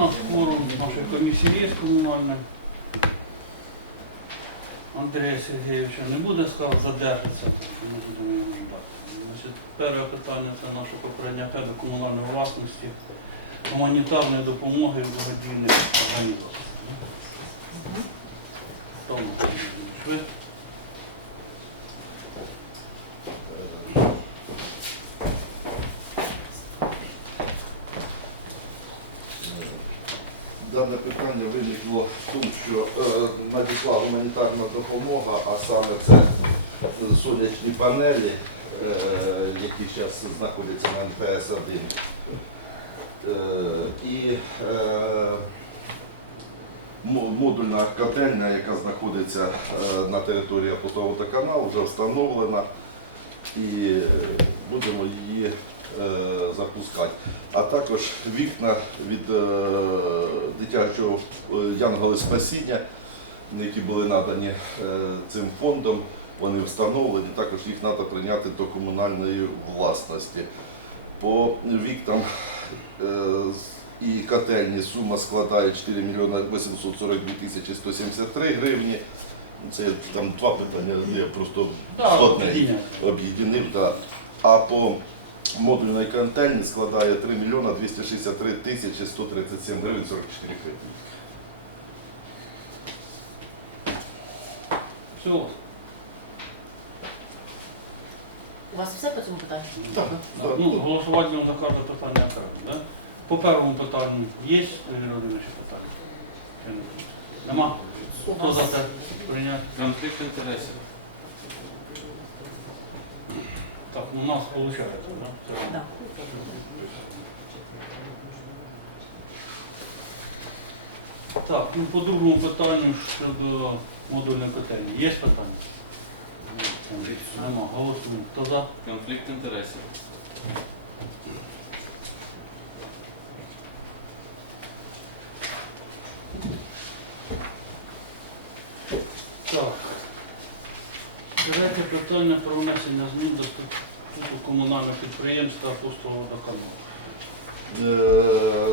нас форум нашої комісії є комунальної. Андрія Сергійовича не буде, сказав, що ми будемо його ждати. Перше питання це наше поприйняття до комунальної власності, гуманітарної допомоги благодійних організацій. Тому, Дане питання виникло в тому, що е, надійшла гуманітарна допомога, а саме це сонячні панелі, е, які зараз знаходяться на МТС-1. Е, і модульна котельня, яка знаходиться на території Апостоловодоканалу, вже встановлена і будемо її запускати. А також вікна від е, дитячого е, Янголи Спасіння, які були надані е, цим фондом, вони встановлені, також їх треба прийняти до комунальної власності. По вікнам е, і котельні сума складає 4 мільйони 842 тисячі 173 гривні. Це там два питання, я просто одне об'єднав. Да. А по модульній контельні складає 3 мільйона 263 тисячі 137 гривень 44 гривні. Все. У вас все по цьому питанню? Так, так. Ну, голосувати будемо за кожне питання окремо, да? По першому питанню є Юрій Володимирович, питання? Нема? Хто за те прийняти? Конфлікт інтересів. Так, ну, у нас виходить, да? Да. Так, ну по другому питанню щодо модульної котельні. Є питання? Нема. Голосуємо. Хто за? Конфлікт інтересів. Так. Третє питання про внесення змін до статуту комунального підприємства Апостолова Водоканалу.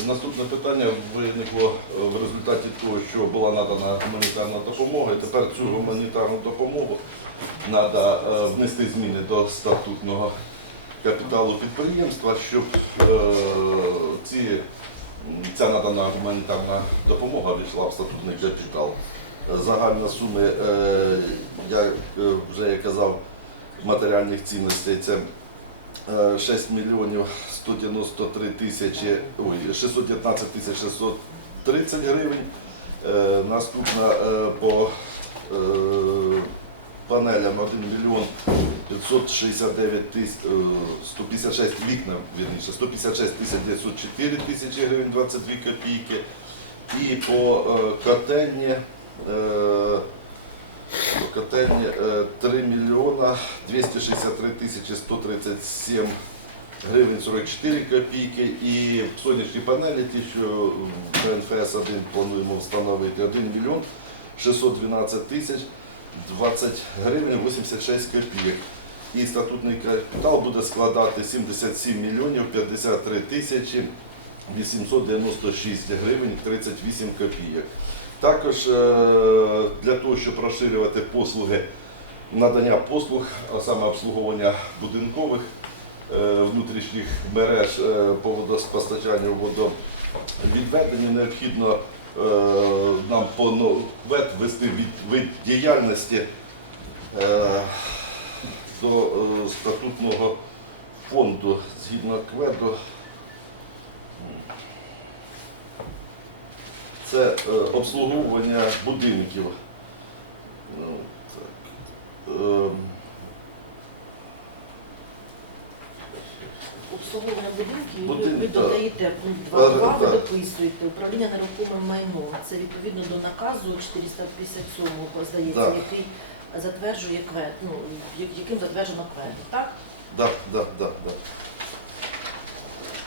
Е, Наступне питання виникло е, в результаті того, що була надана гуманітарна допомога, і тепер цю гуманітарну допомогу треба внести зміни до статутного капіталу підприємства, щоб е, ці, ця надана гуманітарна допомога війшла в статутний капітал. Загальна сума, е, я е, вже як казав, матеріальних цінностей це Е, 6 мільйонів 193 тисячі, ой, 619 тисяч 630 гривень. Е, Наступна е, по е, панелям 1 мільйон 569 тисяч, 156 вікна, вірніше, 156 тисяч 904 тисячі гривень 22 копійки. І по е, котельні е, котельні е, 3 мільйона 263 тисячі 137 гривень 44 копійки. І сонячні панелі, ті, що в НФС 1 плануємо встановити 1 мільйон 612 тисяч 20 гривень 86 копійок. І статутний капітал буде складати 77 мільйонів 53 тисячі 896 гривень 38 копійок. Також е, для того, щоб розширювати послуги, надання послуг, а саме обслуговування будинкових е, внутрішніх мереж е, по водопостачанню водовідведення, необхідно нам по ВЕД ввести від, вид діяльності до статутного фонду згідно КВЕДу. Це е, обслуговування будинків. Ну, так. Е, Обслуговування будинків, ви- Будин- ви так. додаєте пункт Так, 2.2, ви дописуєте управління нерухомим майном. Це відповідно до наказу 457, здається, Так. який затверджує КВЕД, ну, яким затверджено КВЕД, так? Да, да, да, да.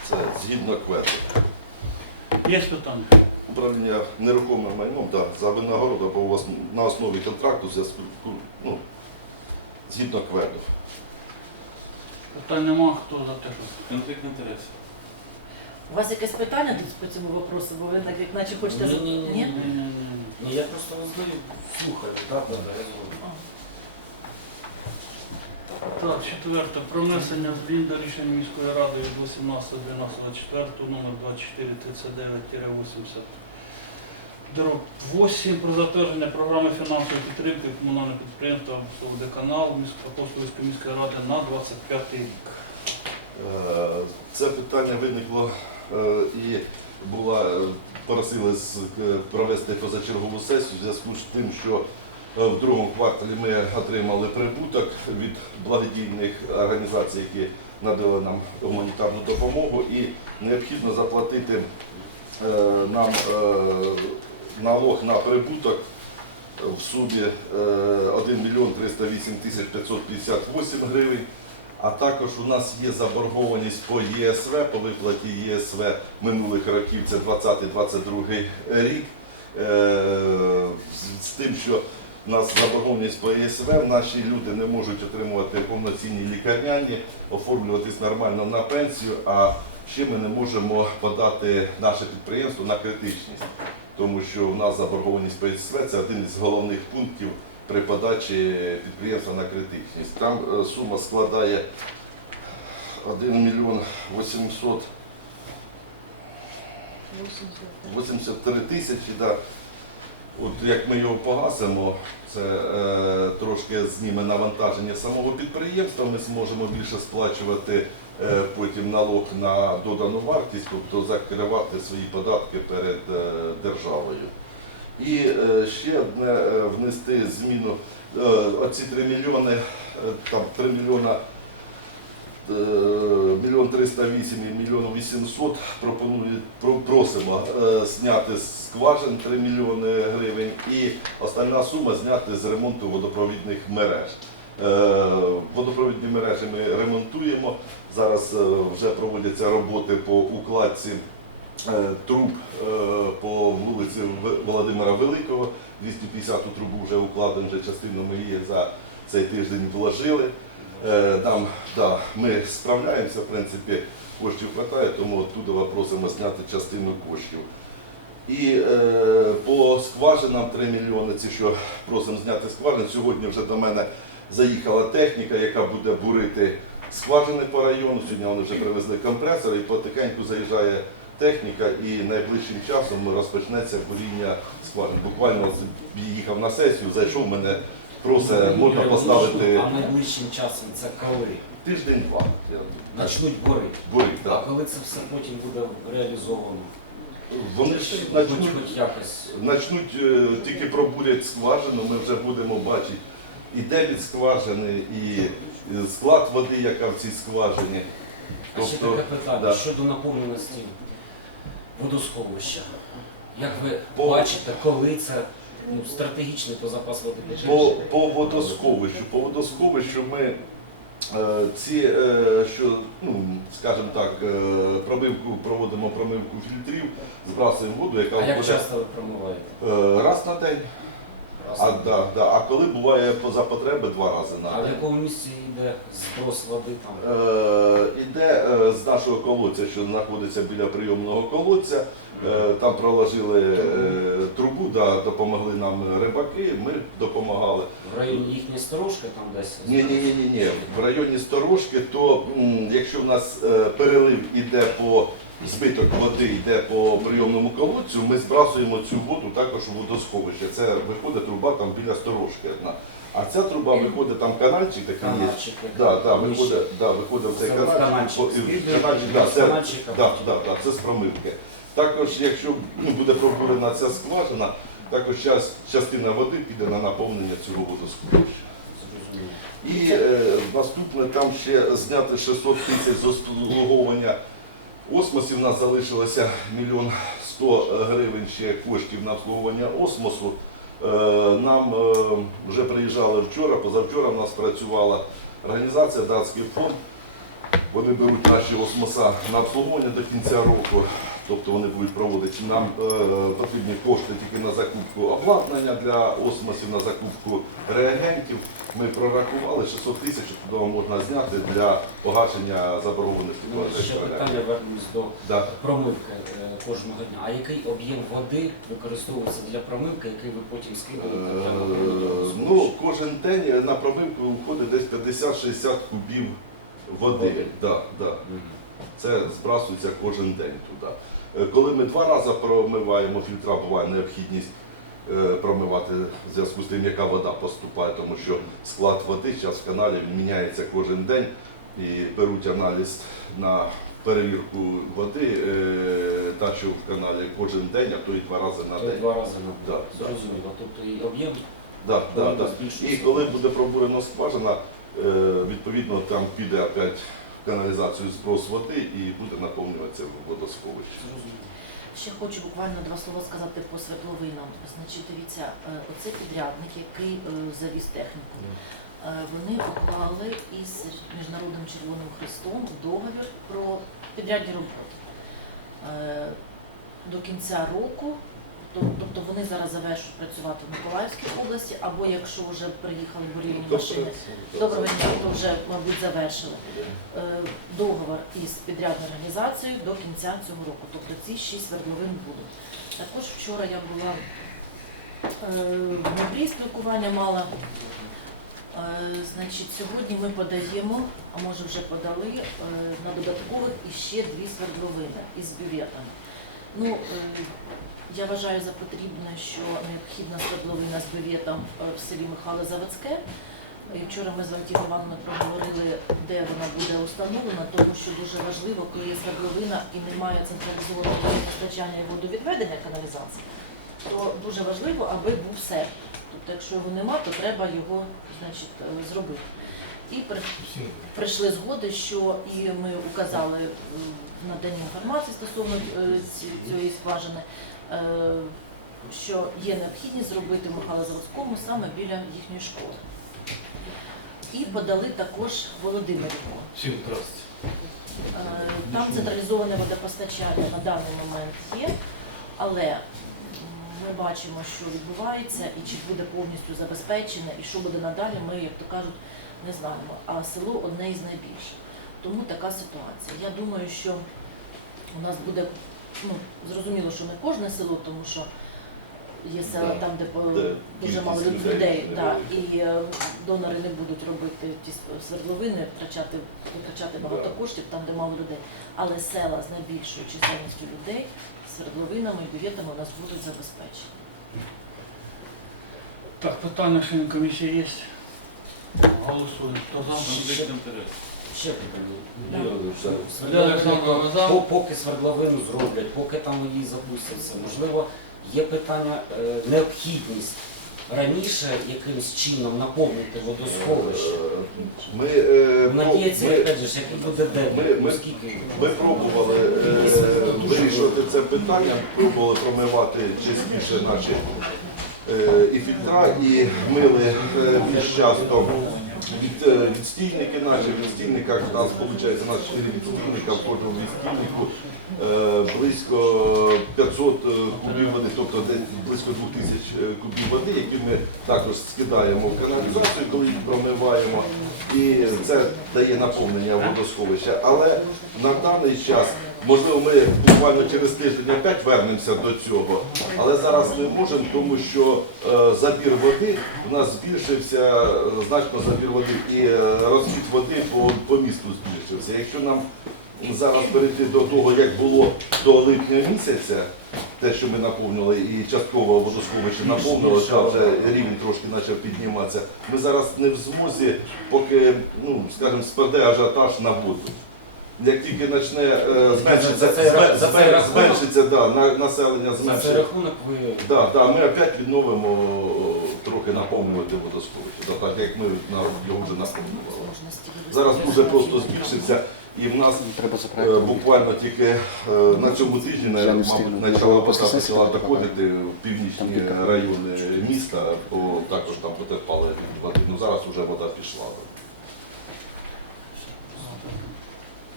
Це згідно КВЕДу. Є питання? Управління нерухомим майном да, за винагороду або у вас на основі контракту зв'язку ну, згідно КВЕДу. Питань нема, хто за те, що Конфлікт інтересів. У вас якесь питання тут по цьому вопросу, бо ви так як наче хочете... з- Ні-ні-ні. Ні? Ні-ні-ні. Ні, я просто знаю, слухаю, так, так, я згоден. А. Так, четверте. Про внесення змін до рішення міської ради від 18.12.24 номер 2439-80 дроб 8 про затвердження програми фінансової підтримки комунального підприємства «Водоканал» Апостольської міської ради на 25 рік. Е, Це питання виникло е, і була е, просили провести позачергову сесію в зв'язку з тим, що в другому кварталі ми отримали прибуток від благодійних організацій, які надали нам гуманітарну допомогу, і необхідно заплатити нам налог на прибуток в сумі е, 1 мільйон 308 тисяч 558 гривень. А також у нас є заборгованість по ЄСВ, по виплаті ЄСВ минулих років, це 20-22 рік. Е, З тим, що у нас заборгованість по ЄСВ, наші люди не можуть отримувати повноцінні лікарняні, оформлюватись нормально на пенсію, а ще ми не можемо подати наше підприємство на критичність, тому що у нас заборгованість по ЄСВ це один із головних пунктів при подачі підприємства на критичність. Там е, сума складає 1 мільйон 800 83 тисячі. Да. От як ми його погасимо, це е, трошки зніме навантаження самого підприємства. Ми зможемо більше сплачувати потім налог на додану вартість, тобто закривати свої податки перед е, державою. І е, ще одне е, внести зміну. Е, оці 3 мільйони, е, там 3 мільйона е, мільйон 308 і мільйон 800 пропонують, просимо е, зняти з скважин 3 мільйони гривень і остальна сума зняти з ремонту водопровідних мереж. Е, Водопровідні мережі ми ремонтуємо. Зараз е, вже проводяться роботи по укладці е, труб по вулиці Володимира Великого. 250 трубу вже укладено, вже частину ми її за цей тиждень вложили. Нам, да, ми справляємося, в принципі, коштів вистачає, тому оттуда просимо зняти частину коштів. І е, по скважинам 3 мільйони, ці що просимо зняти скважин. Сьогодні вже до мене заїхала техніка, яка буде бурити скважини по району. Сьогодні вони вже привезли компресор і потихеньку заїжджає техніка, і найближчим часом розпочнеться буріння скважин. Буквально їхав на сесію, зайшов мене, просить, можна поставити А найближчим часом це коли? тиждень-два. думаю. Почнуть горити. А так. коли це все потім буде реалізовано? Вони ж Хоч, почнуть хоч якось. Начнуть е, тільки пробурять скважину, ми вже будемо бачити і де від скважини, і склад води, яка в цій скважині. А ще Тобто, таке питання да. щодо наповненості водосховища. Як ви По- бачите, коли це ну, стратегічний по запас води? По, по водосховищу, по водосховищу ми е, ці, е, що, ну, скажімо так, е, промивку, проводимо промивку фільтрів, збрасуємо воду, яка А як буде часто ви промиваєте? е, раз на день. А, да, да. а коли буває поза потреби, два рази на А в день. якому місці йде зброс води там? Е, Іде е, з нашого колодця, що знаходиться біля прийомного колодця. Е, Там проложили е, трубу, да, допомогли нам рибаки, ми допомагали. В районі їхньої сторожки там десь? Ні, ні, ні, ні, ні. В районі сторожки, то якщо в нас е, перелив іде по збиток води, йде по прийомному колодцю, ми збрасуємо цю воду також у водосховище. Це виходить труба там біля сторожки одна. А ця труба виходить там канальчик такий є. Да, да, виходить, да, виходить в цей Це канальчик. канальчик. канальчик, да, це, да, да, да, це з промивки. Також, якщо ну, буде пробурена ця скважина, також час, частина води піде на наповнення цього водосховища. І е, наступне там ще зняти 600 тисяч з обслуговування осмосів. У нас залишилося мільйон 100 гривень ще коштів на обслуговування осмосу. Е, Нам е, вже приїжджали вчора, позавчора в нас працювала організація Датський фонд. Вони беруть наші осмоса на обслуговування до кінця року. Тобто вони будуть проводити. Нам е, потрібні кошти тільки на закупку обладнання для осмосів, на закупку реагентів. Ми прорахували 600 тисяч, туди можна зняти для погашення заборгованості. Ну, ще питання вернусь до Да. промивки е, кожного дня. А який об'єм води використовується для промивки, який ви потім скинули? Е, Ну, кожен день на промивку входить десь 50-60 кубів води. Води. Да, да. Це збрасується кожен день туди. Е, Коли ми два рази промиваємо фільтра, буває необхідність е, промивати в зв'язку з тим, яка вода поступає, тому що склад води зараз в каналі він міняється кожен день і беруть аналіз на перевірку води, е, та що в каналі кожен день, а то і два рази на день. два рази на день. Зрозуміло. Тобто і об'єм да, повинен да. І коли буде пробурена скважина, е, відповідно там піде опять каналізацію зброс води і буде наповнюватися водосховище. Ще хочу буквально два слова сказати по свердловинам. Значить, дивіться, е, оцей підрядник, який е, завіз техніку, е, вони уклали із Міжнародним Червоним Хрестом договір про підрядні роботи. До кінця року, тобто вони зараз завершують працювати в Миколаївській області, або якщо вже приїхали бурівні машини, доброго дня, то вже, мабуть, завершили е, договор із підрядною організацією до кінця цього року. Тобто ці шість свердловин будуть. Також вчора я була е, в Дніпрі спілкування мала. Е, Значить, сьогодні ми подаємо, а може вже подали, на додаткових іще дві свердловини із бюветами. Ну, я вважаю за потрібне, що необхідна свердловина з бюветом е, в селі Михайло Заводське. Вчора ми з Валентиною Івановною проговорили, де вона буде установлена, тому що дуже важливо, коли є свердловина і немає централізованого постачання і водовідведення каналізації, то дуже важливо, аби був сер. Тобто, якщо його нема, то треба його значить, е, зробити. І прийшли згоди, що і ми указали е, в наданні інформації стосовно цієї скважини, що є необхідність зробити в Михайло-Заводському саме біля їхньої школи. І подали також Володимирівку. Всім. Е, Там централізоване водопостачання на даний момент є, але ми бачимо, що відбувається і чи буде повністю забезпечене, і що буде надалі, ми, як то кажуть, не знаємо. А село одне із найбільших. Тому така ситуація. Я думаю, що у нас буде, ну, зрозуміло, що не кожне село, тому що є села Да. там, де по- Де дуже мало людей, людей да, і е, донори не будуть робити ті с- свердловини, втрачати, витрачати багато Да. коштів там, де мало людей. Але села з найбільшою чисельністю людей свердловинами і бюветами у нас будуть забезпечені. Так, питання член комісії є. Голосуємо. Хто за? Конфлікт інтересів. Ще. Да. За? по- Поки свердловину зроблять, поки там її запустяться, можливо, є питання, е, необхідність раніше якимось чином наповнити водосховище. Е, Ми, е, Надіється, ми- опять же, ж, який буде ми- дебет, ми- оскільки Ми пробували е, вирішувати це питання, пробували промивати частіше наші е, і фільтра, і мили е, більш часто від, е, відстійники наші, в відстійниках у нас виходить на 4 відстійника в кожному відстійнику е, близько 500 е, кубів води, тобто десь близько 2000 е, кубів води, які ми також скидаємо в каналізацію, коли їх промиваємо. І це дає наповнення водосховища. Але на даний час, можливо, ми буквально через тиждень опять вернемося до цього, але зараз не можемо, тому що е, забір води у нас збільшився, е, значно забір води і е, розхід води по, по місту збільшився. Якщо нам зараз перейти до того, як було до липня місяця, те, що ми наповнювали, і частково водосховище наповнило, та вже рівень трошки почав підніматися. Ми зараз не в змозі, поки, ну, скажімо, спаде ажіотаж на воду. Як тільки почне е, зменшиться, За цей рах- за цей збер- рахунок? зменшиться да, на- населення за цей зменшиться. рахунок ви Да, да, ми опять відновимо о, трохи наповнювати водосховище, да, так як ми на, його вже наповнювали. Зараз дуже просто збільшився, і в нас Треба Е. Буквально тільки е, на цьому тижні, Я не мабуть, встигну. почала Можливо, після сесії почала треба доходити в Там північні кілька. райони міста, бо також там потерпали від води. Ну зараз вже вода пішла.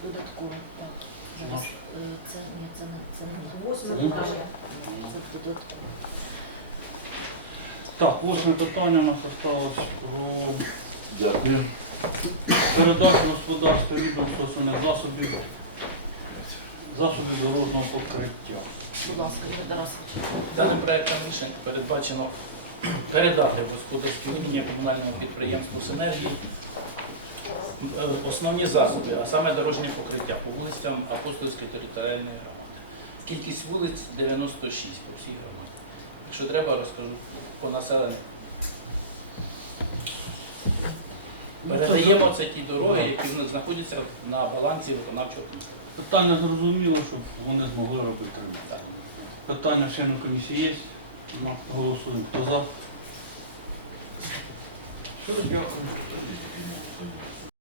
Додатково, так. Зараз. це ні, це не це не Восьме це питання. Це додатково. Так, восьме питання у нас осталось про Дякую. передачу господарства відомства основних засобів, засобів дорожнього покриття. Будь ласка, Тарасович. Даним проектом рішень передбачено передати в господарське управління комунального підприємства «Синергії» е, основні засоби, а саме дорожнє покриття по вулицям Апостольської територіальної громади. Кількість вулиць 96 по всій громаді. Якщо треба, розкажу по населенню. Передаємо це ті дороги, які знаходяться на балансі виконавчого комітету. Питання зрозуміло, щоб вони змогли робити ремонт. Питання членів комісії є? Ну, Голосуємо. Хто за? Дякую.